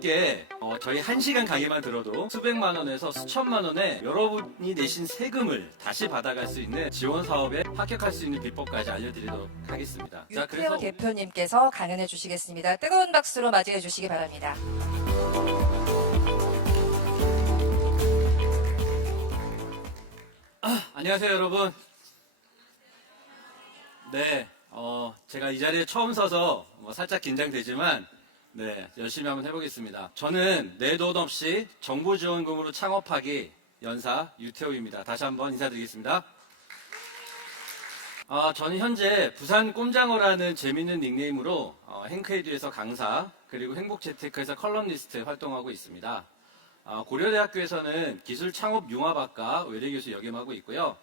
여러분께 저희 1시간 강의만 들어도 수백만 원에서 수천만 원의 여러분이 내신 세금을 다시 받아갈 수 있는 지원 사업에 합격할 수 있는 비법까지 알려드리도록 하겠습니다. 유태호 대표님께서 강연해 주시겠습니다. 뜨거운 박수로 맞이해 주시기 바랍니다. 안녕하세요, 여러분. 네, 제가 이 자리에 처음 서서 살짝 긴장되지만 열심히 한번 해보겠습니다. 저는 내 돈 없이 정부지원금으로 창업하기 연사 유태호입니다. 다시 한번 인사드리겠습니다. 저는 현재 부산 꼼장어라는 재밌는 닉네임으로 행크에듀에서 강사, 그리고 행복재테크에서 컬럼니스트 활동하고 있습니다. 고려대학교에서는 기술창업융합학과 외래교수 역임하고 있고요.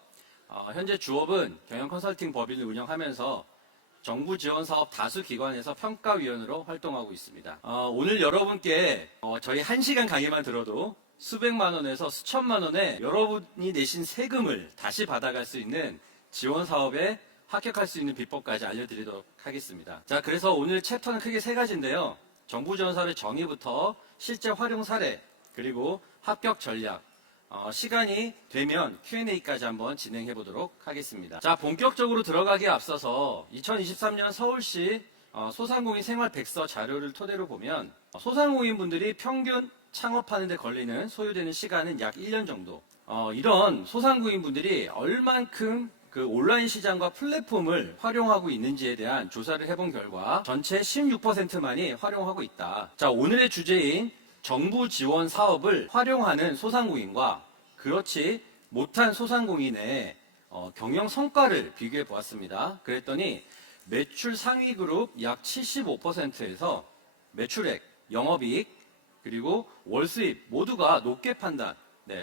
현재 주업은 경영 컨설팅 법인을 운영하면서 정부 지원 사업 다수 기관에서 평가위원으로 활동하고 있습니다. 오늘 여러분께 저희 1시간 강의만 들어도 수백만 원에서 수천만 원의 여러분이 내신 세금을 다시 받아갈 수 있는 지원 사업에 합격할 수 있는 비법까지 알려드리도록 하겠습니다. 자, 그래서 오늘 챕터는 크게 3가지인데요. 정부 지원 사업의 정의부터 실제 활용 사례, 그리고 합격 전략, 시간이 되면 Q&A까지 한번 진행해 보도록 하겠습니다. 자, 본격적으로 들어가기에 앞서서 2023년 서울시 소상공인 생활 백서 자료를 토대로 보면 소상공인 분들이 평균 창업하는 데 걸리는 소요되는 시간은 약 1년 정도. 이런 소상공인 분들이 얼만큼 그 온라인 시장과 플랫폼을 활용하고 있는지에 대한 조사를 해본 결과 전체 16%만이 활용하고 있다. 자, 오늘의 주제인 정부 지원 사업을 활용하는 소상공인과 그렇지 못한 소상공인의 경영 성과를 비교해 보았습니다. 그랬더니 매출 상위 그룹 약 75%에서 매출액, 영업이익, 그리고 월수입 모두가 높게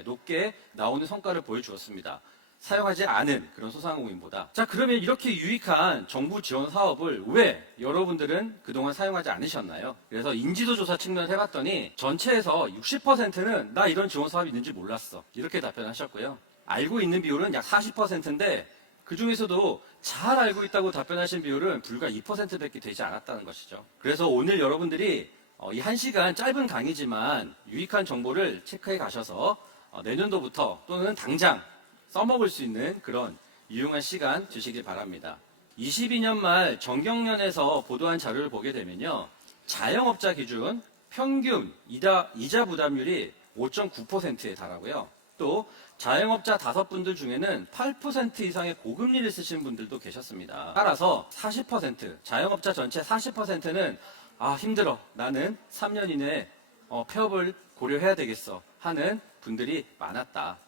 높게 나오는 성과를 보여주었습니다. 사용하지 않은 그런 소상공인보다. 자, 그러면 이렇게 유익한 정부 지원 사업을 왜 여러분들은 그동안 사용하지 않으셨나요? 그래서 인지도 조사 측면을 해봤더니 전체에서 60%는 나 이런 지원 사업이 있는지 몰랐어, 이렇게 답변하셨고요. 알고 있는 비율은 약 40%인데 그 중에서도 잘 알고 있다고 답변하신 비율은 불과 2%밖에 되지 않았다는 것이죠. 그래서 오늘 여러분들이 이 1시간 짧은 강의지만 유익한 정보를 체크해 가셔서 내년도부터 또는 당장 써먹을 수 있는 그런 유용한 시간 주시길 바랍니다. 22년 말 정경련에서 보도한 자료를 보게 되면요, 자영업자 기준 평균 이자 부담률이 5.9%에 달하고요. 또 자영업자 5분들 중에는 8% 이상의 고금리를 쓰신 분들도 계셨습니다. 따라서 40%, 자영업자 전체 40%는 힘들어, 나는 3년 이내에 폐업을 고려해야 되겠어 하는 분들이 많았다.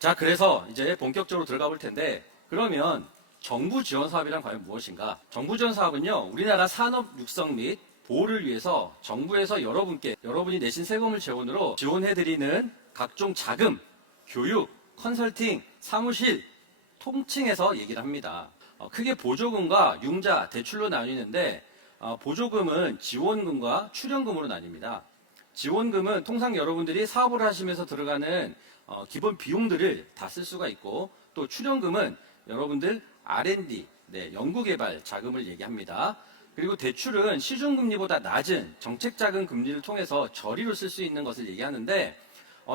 자, 그래서 이제 본격적으로 들어가 볼 텐데, 그러면 정부 지원 사업이란 과연 무엇인가? 정부 지원 사업은요, 우리나라 산업 육성 및 보호를 위해서 정부에서 여러분이 내신 세금을 재원으로 지원해드리는 각종 자금, 교육, 컨설팅, 사무실 통칭해서 얘기를 합니다. 크게 보조금과 융자, 대출로 나뉘는데 보조금은 지원금과 출연금으로 나뉩니다. 지원금은 통상 여러분들이 사업을 하시면서 들어가는 기본 비용들을 다 쓸 수가 있고, 또 출연금은 여러분들 R&D, 연구개발 자금을 얘기합니다. 그리고 대출은 시중금리보다 낮은 정책자금 금리를 통해서 저리로 쓸 수 있는 것을 얘기하는데,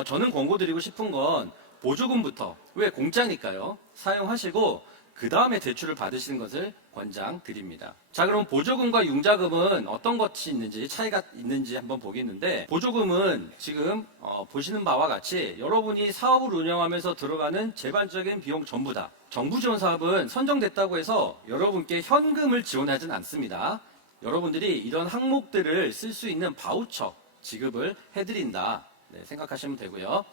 저는 권고드리고 싶은 건 보조금부터, 왜 공짜니까요, 사용하시고 그 다음에 대출을 받으시는 것을 권장드립니다. 자, 그럼 보조금과 융자금은 어떤 것이 있는지, 차이가 있는지 한번 보겠는데, 보조금은 지금 보시는 바와 같이 여러분이 사업을 운영하면서 들어가는 제반적인 비용 전부 다. 정부 지원 사업은 선정됐다고 해서 여러분께 현금을 지원하진 않습니다. 여러분들이 이런 항목들을 쓸 수 있는 바우처 지급을 해드린다, 생각하시면 되고요.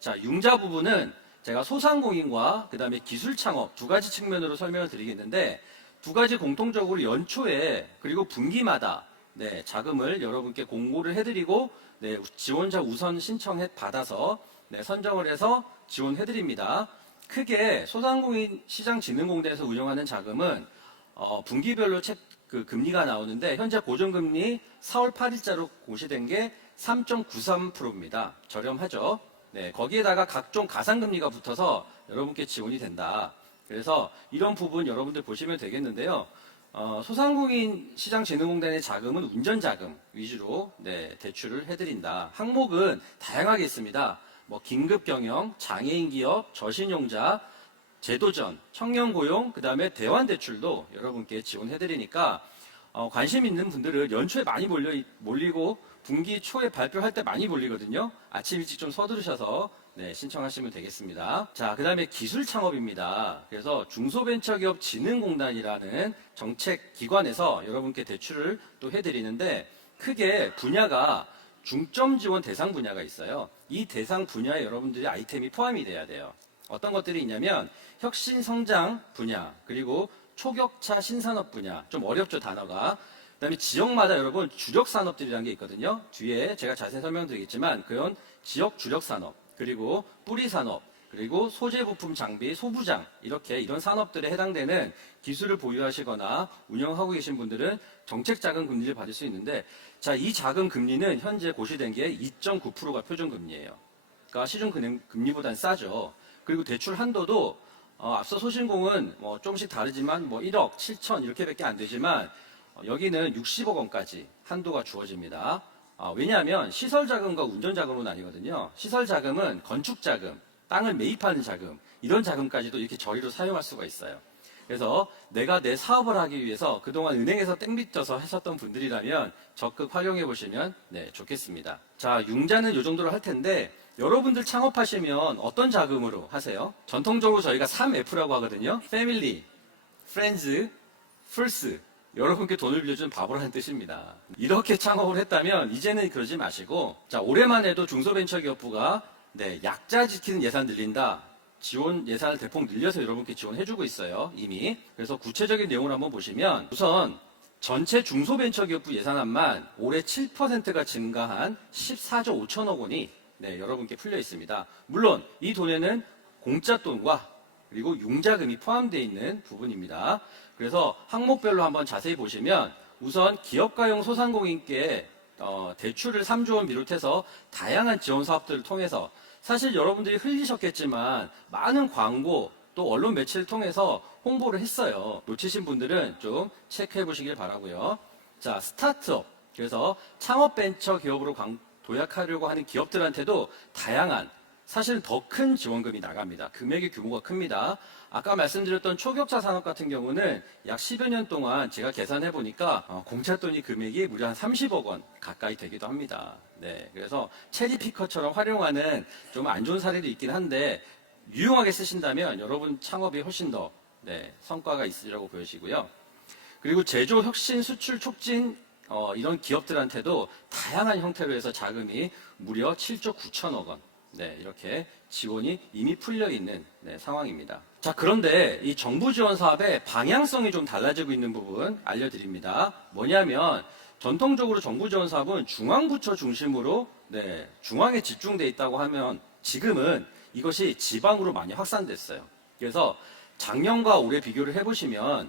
자, 융자 부분은 제가 소상공인과 그 다음에 기술창업 2가지 측면으로 설명을 드리겠는데, 2가지 공통적으로 연초에 그리고 분기마다 자금을 여러분께 공고를 해드리고 지원자 우선 신청해 받아서 선정을 해서 지원해드립니다. 크게 소상공인 시장진흥공단에서 운영하는 자금은 분기별로 금리가 나오는데, 현재 고정금리 4월 8일자로 공시된 게 3.93%입니다. 저렴하죠. 거기에다가 각종 가상금리가 붙어서 여러분께 지원이 된다. 그래서 이런 부분 여러분들 보시면 되겠는데요. 소상공인 시장진흥공단의 자금은 운전자금 위주로 대출을 해드린다. 항목은 다양하게 있습니다. 뭐 긴급경영, 장애인 기업, 저신용자, 제도전, 청년고용, 그 다음에 대환대출도 여러분께 지원해드리니까 관심 있는 분들은 연초에 많이 몰리고 분기 초에 발표할 때 많이 몰리거든요. 아침 일찍 좀 서두르셔서 신청하시면 되겠습니다. 자, 그 다음에 기술 창업입니다. 그래서 중소벤처기업진흥공단이라는 정책기관에서 여러분께 대출을 또 해드리는데 크게 분야가 중점 지원 대상 분야가 있어요. 이 대상 분야에 여러분들이 아이템이 포함이 돼야 돼요. 어떤 것들이 있냐면 혁신 성장 분야, 그리고 초격차 신산업 분야, 좀 어렵죠 단어가. 그 다음에 지역마다 여러분 주력 산업들이라는 게 있거든요. 뒤에 제가 자세히 설명드리겠지만 그런 지역 주력 산업, 그리고 뿌리 산업, 그리고 소재 부품 장비, 소부장, 이런 산업들에 해당되는 기술을 보유하시거나 운영하고 계신 분들은 정책 자금 금리를 받을 수 있는데, 자, 이 자금 금리는 현재 고시된 게 2.9%가 표준 금리예요. 그러니까 시중 금리보다는 싸죠. 그리고 대출 한도도 앞서 소신공은 뭐 조금씩 다르지만 뭐 1억, 7천 이렇게밖에 안 되지만 여기는 60억 원까지 한도가 주어집니다. 왜냐하면 시설 자금과 운전 자금으로 나뉘거든요. 시설 자금은 건축 자금, 땅을 매입하는 자금, 이런 자금까지도 이렇게 저리로 사용할 수가 있어요. 그래서 내가 내 사업을 하기 위해서 그동안 은행에서 땡빚져서 하셨던 분들이라면 적극 활용해 보시면 좋겠습니다. 자, 융자는 이 정도로 할 텐데 여러분들 창업하시면 어떤 자금으로 하세요? 전통적으로 저희가 3F라고 하거든요. 패밀리, 프렌즈, 풀스. 여러분께 돈을 빌려준 바보라는 뜻입니다. 이렇게 창업을 했다면 이제는 그러지 마시고, 자, 올해만 해도 중소벤처기업부가 약자 지키는 예산 늘린다. 지원 예산을 대폭 늘려서 여러분께 지원해주고 있어요, 이미. 그래서 구체적인 내용을 한번 보시면 우선 전체 중소벤처기업부 예산안만 올해 7%가 증가한 14조 5천억 원이 여러분께 풀려 있습니다. 물론 이 돈에는 공짜돈과 그리고 융자금이 포함되어 있는 부분입니다. 그래서 항목별로 한번 자세히 보시면 우선 기업가용 소상공인께 대출을 3조 원 비롯해서 다양한 지원 사업들을 통해서, 사실 여러분들이 흘리셨겠지만 많은 광고 또 언론 매체를 통해서 홍보를 했어요. 놓치신 분들은 좀 체크해 보시길 바라고요. 자, 스타트업. 그래서 창업 벤처 기업으로 도약하려고 하는 기업들한테도 다양한, 사실 더 큰 지원금이 나갑니다. 금액의 규모가 큽니다. 아까 말씀드렸던 초격차 산업 같은 경우는 약 10여 년 동안 제가 계산해 보니까 공짜돈이 금액이 무려 한 30억 원 가까이 되기도 합니다. 그래서 체리피커처럼 활용하는 좀 안 좋은 사례도 있긴 한데 유용하게 쓰신다면 여러분 창업이 훨씬 더 성과가 있으리라고 보여지고요. 그리고 제조, 혁신, 수출 촉진 이런 기업들한테도 다양한 형태로 해서 자금이 무려 7조 9천억 원 이렇게 지원이 이미 풀려 있는 상황입니다. 자, 그런데 이 정부 지원 사업의 방향성이 좀 달라지고 있는 부분 알려드립니다. 뭐냐면 전통적으로 정부 지원 사업은 중앙부처 중심으로 중앙에 집중돼 있다고 하면 지금은 이것이 지방으로 많이 확산됐어요. 그래서 작년과 올해 비교를 해보시면,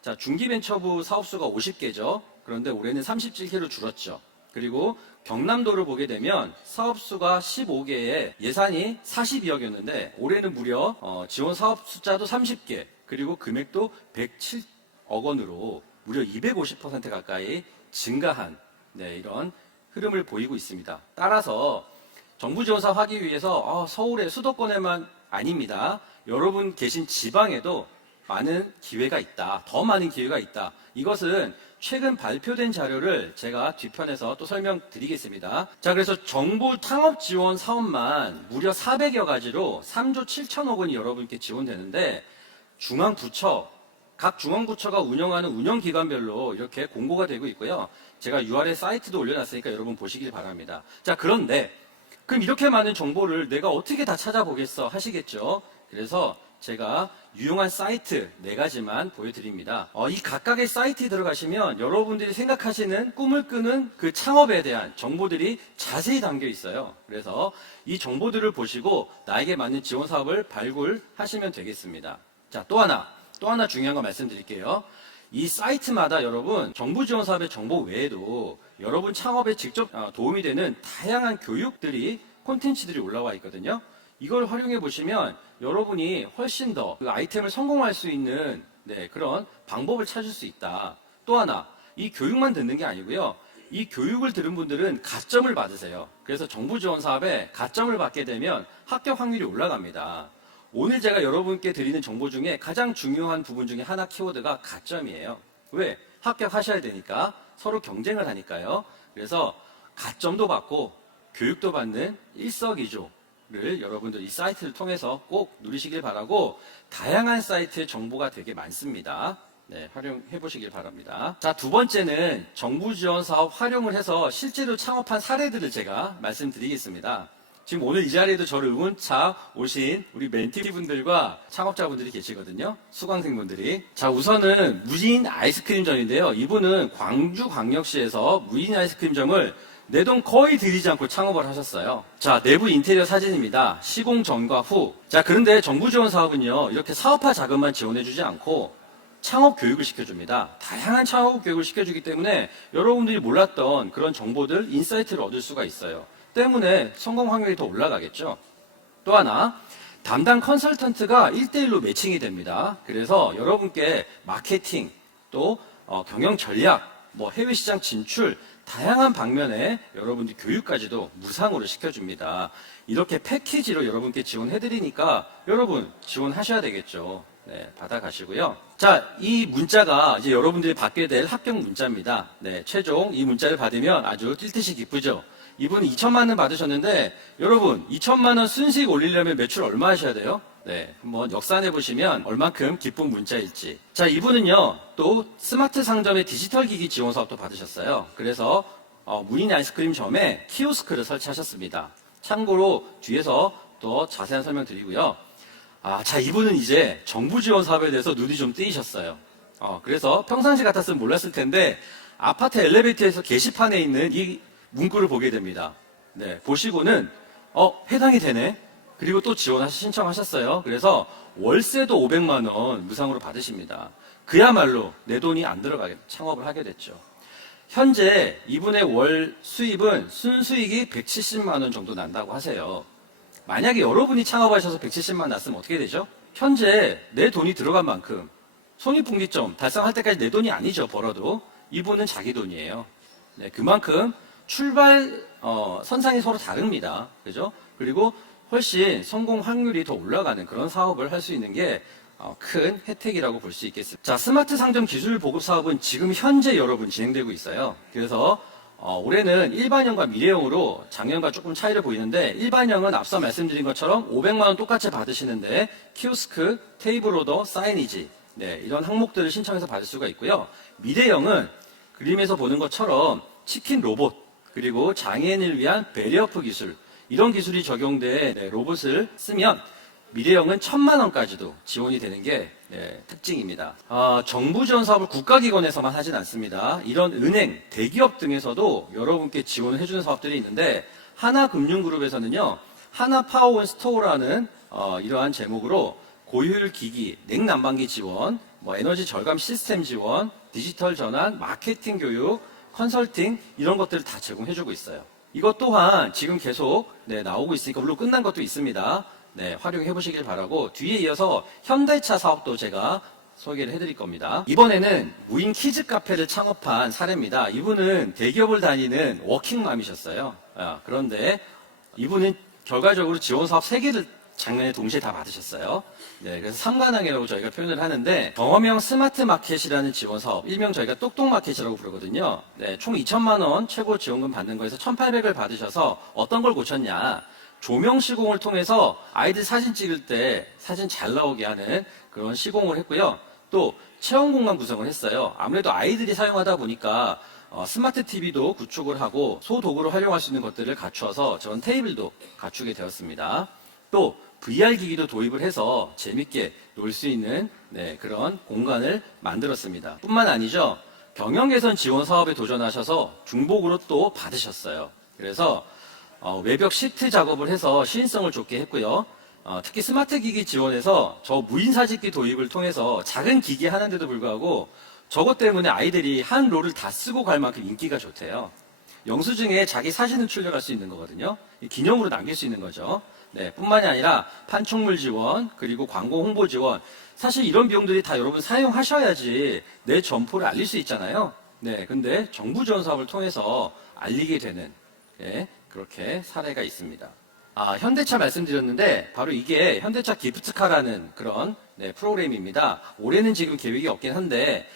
자, 중기벤처부 사업수가 50개죠. 그런데 올해는 37개로 줄었죠. 그리고 경남도를 보게 되면 사업수가 15개에 예산이 42억이었는데 올해는 무려 지원 사업 숫자도 30개, 그리고 금액도 107억 원으로 무려 250% 가까이 증가한 이런 흐름을 보이고 있습니다. 따라서 정부 지원 사업 하기 위해서 서울의 수도권에만 아닙니다. 여러분 계신 지방에도 많은 기회가 있다. 더 많은 기회가 있다. 이것은 최근 발표된 자료를 제가 뒤편에서 또 설명드리겠습니다. 자, 그래서 정부 창업 지원 사업만 무려 400여 가지로 3조 7천억 원이 여러분께 지원되는데 중앙부처, 각 중앙부처가 운영하는 운영기관별로 이렇게 공고가 되고 있고요. 제가 URL 사이트도 올려놨으니까 여러분 보시길 바랍니다. 자, 그런데 그럼 이렇게 많은 정보를 내가 어떻게 다 찾아보겠어 하시겠죠. 그래서 제가 유용한 사이트 4가지만 보여드립니다. 이 각각의 사이트에 들어가시면 여러분들이 생각하시는 꿈을 꾸는 그 창업에 대한 정보들이 자세히 담겨 있어요. 그래서 이 정보들을 보시고 나에게 맞는 지원 사업을 발굴하시면 되겠습니다. 자, 또 하나 중요한 거 말씀드릴게요. 이 사이트마다 여러분 정부 지원 사업의 정보 외에도 여러분 창업에 직접 도움이 되는 다양한 교육들이, 콘텐츠들이 올라와 있거든요. 이걸 활용해 보시면 여러분이 훨씬 더 그 아이템을 성공할 수 있는 네, 그런 방법을 찾을 수 있다. 또 하나, 이 교육만 듣는 게 아니고요. 이 교육을 들은 분들은 가점을 받으세요. 그래서 정부 지원 사업에 가점을 받게 되면 합격 확률이 올라갑니다. 오늘 제가 여러분께 드리는 정보 중에 가장 중요한 부분 중에 하나 키워드가 가점이에요. 왜? 합격하셔야 되니까 서로 경쟁을 하니까요. 그래서 가점도 받고 교육도 받는 일석이조를 여러분들 이 사이트를 통해서 꼭 누리시길 바라고 다양한 사이트의 정보가 되게 많습니다. 네, 활용해 보시길 바랍니다. 자, 두 번째는 정부 지원 사업 활용을 해서 실제로 창업한 사례들을 제가 말씀드리겠습니다. 지금 오늘 이 자리에도 저를 응원차 오신 우리 멘티분들과 창업자분들이 계시거든요. 수강생분들이. 자, 우선은 무인 아이스크림점인데요. 이분은 광주광역시에서 무인 아이스크림점을 내 돈 거의 들이지 않고 창업을 하셨어요. 자, 내부 인테리어 사진입니다. 시공 전과 후. 자, 그런데 정부 지원 사업은요, 이렇게 사업화 자금만 지원해주지 않고 창업 교육을 시켜줍니다. 다양한 창업 교육을 시켜주기 때문에 여러분들이 몰랐던 그런 정보들, 인사이트를 얻을 수가 있어요. 때문에 성공 확률이 더 올라가겠죠. 또 하나, 담당 컨설턴트가 1대1로 매칭이 됩니다. 그래서 여러분께 마케팅, 또 경영 전략, 해외 시장 진출, 다양한 방면에 여러분들 교육까지도 무상으로 시켜줍니다. 이렇게 패키지로 여러분께 지원해드리니까 여러분 지원하셔야 되겠죠. 네, 받아가시고요. 자, 이 문자가 이제 여러분들이 받게 될 합격 문자입니다. 네, 최종 이 문자를 받으면 아주 뛸 듯이 기쁘죠. 이분은 2천만 원 받으셨는데 여러분 2천만 원 순수익 올리려면 매출 얼마 하셔야 돼요? 네, 한번 역산해 보시면 얼만큼 기쁜 문자일지. 자, 이분은요 또 스마트 상점의 디지털 기기 지원 사업도 받으셨어요. 그래서 무인 아이스크림점에 키오스크를 설치하셨습니다. 참고로 뒤에서 또 자세한 설명 드리고요. 자, 이분은 이제 정부 지원 사업에 대해서 눈이 좀 뜨이셨어요. 그래서 평상시 같았으면 몰랐을 텐데 아파트 엘리베이터에서 게시판에 있는 이 문구를 보게 됩니다. 네, 보시고는 해당이 되네. 그리고 또 신청하셨어요. 그래서 월세도 500만 원 무상으로 받으십니다. 그야말로 내 돈이 안 들어가게 창업을 하게 됐죠. 현재 이분의 월 수입은 순수익이 170만 원 정도 난다고 하세요. 만약에 여러분이 창업하셔서 170만 났으면 어떻게 되죠? 현재 내 돈이 들어간 만큼 손익분기점 달성할 때까지 내 돈이 아니죠. 벌어도 이분은 자기 돈이에요. 네, 그만큼 출발 선상이 서로 다릅니다. 그죠? 그리고 훨씬 성공 확률이 더 올라가는 그런 사업을 할 수 있는 게 큰 혜택이라고 볼 수 있겠습니다. 자, 스마트 상점 기술 보급 사업은 지금 현재 여러분 진행되고 있어요. 그래서 올해는 일반형과 미래형으로 작년과 조금 차이를 보이는데 일반형은 앞서 말씀드린 것처럼 500만 원 똑같이 받으시는데 키오스크, 테이블 오더, 사이니지 이런 항목들을 신청해서 받을 수가 있고요. 미래형은 그림에서 보는 것처럼 치킨 로봇 그리고 장애인을 위한 베리어프 기술 이런 기술이 적용된 로봇을 쓰면 미래형은 1,000만 원까지도 지원이 되는 게 특징입니다. 정부 지원 사업을 국가기관에서만 하진 않습니다. 이런 은행, 대기업 등에서도 여러분께 지원을 해주는 사업들이 있는데 하나금융그룹에서는요. 하나파워원 스토어라는 이러한 제목으로 고효율 기기, 냉난방기 지원, 에너지 절감 시스템 지원, 디지털 전환, 마케팅 교육, 컨설팅 이런 것들을 다 제공해주고 있어요. 이것 또한 지금 계속 나오고 있으니까 물론 끝난 것도 있습니다. 활용해 보시길 바라고 뒤에 이어서 현대차 사업도 제가 소개를 해드릴 겁니다. 이번에는 무인 키즈 카페를 창업한 사례입니다. 이분은 대기업을 다니는 워킹맘이셨어요. 그런데 이분은 결과적으로 지원 사업 3개를 작년에 동시에 다 받으셨어요. 그래서 3관왕이라고 저희가 표현을 하는데 경험형 스마트 마켓이라는 지원 사업, 일명 저희가 똑똑 마켓이라고 부르거든요. 총 2천만 원 최고 지원금 받는 거에서 1,800을 받으셔서 어떤 걸 고쳤냐? 조명 시공을 통해서 아이들 사진 찍을 때 사진 잘 나오게 하는 그런 시공을 했고요. 또 체험 공간 구성을 했어요. 아무래도 아이들이 사용하다 보니까 스마트 TV도 구축을 하고 소도구로 활용할 수 있는 것들을 갖추어서 전 테이블도 갖추게 되었습니다. 또 VR 기기도 도입을 해서 재밌게 놀 수 있는 그런 공간을 만들었습니다. 뿐만 아니죠. 경영 개선 지원 사업에 도전하셔서 중복으로 또 받으셨어요. 그래서 외벽 시트 작업을 해서 시인성을 좋게 했고요. 특히 스마트 기기 지원에서 저 무인 사진기 도입을 통해서 작은 기기 하나인데도 불구하고 저것 때문에 아이들이 한 롤을 다 쓰고 갈 만큼 인기가 좋대요. 영수증에 자기 사진을 출력할 수 있는 거거든요. 기념으로 남길 수 있는 거죠. 네, 뿐만이 아니라 판촉물 지원, 그리고 광고 홍보 지원. 사실 이런 비용들이 다 여러분 사용하셔야지 내 점포를 알릴 수 있잖아요. 네, 근데 정부 지원 사업을 통해서 알리게 되는, 예, 그렇게 사례가 있습니다. 현대차 말씀드렸는데 바로 이게 현대차 기프트카라는 그런 네, 프로그램입니다. 올해는 지금 계획이 없긴 한데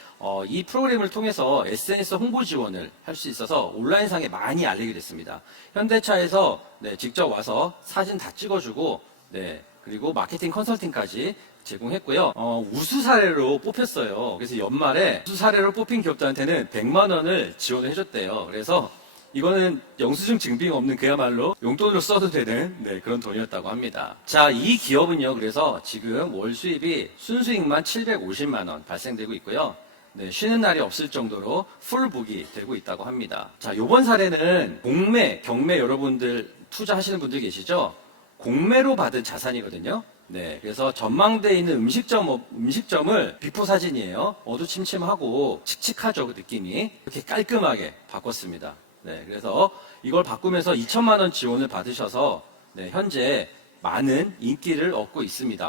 이 프로그램을 통해서 SNS 홍보 지원을 할 수 있어서 온라인상에 많이 알리게 됐습니다. 현대차에서 네, 직접 와서 사진 다 찍어주고 네, 그리고 마케팅 컨설팅까지 제공했고요. 우수 사례로 뽑혔어요. 그래서 연말에 우수 사례로 뽑힌 기업들한테는 100만 원을 지원을 해줬대요. 그래서 이거는 영수증 증빙 없는 그야말로 용돈으로 써도 되는 네, 그런 돈이었다고 합니다. 자, 이 기업은요, 그래서 지금 월 수입이 순수익만 750만 원 발생되고 있고요. 네, 쉬는 날이 없을 정도로 풀북이 되고 있다고 합니다. 자, 요번 사례는 공매, 경매 여러분들 투자하시는 분들 계시죠? 공매로 받은 자산이거든요. 네, 그래서 전망대에 있는 음식점을 비포 사진이에요. 어두침침하고 칙칙하죠, 그 느낌이. 이렇게 깔끔하게 바꿨습니다. 네, 그래서 이걸 바꾸면서 2천만 원 지원을 받으셔서 네, 현재 많은 인기를 얻고 있습니다.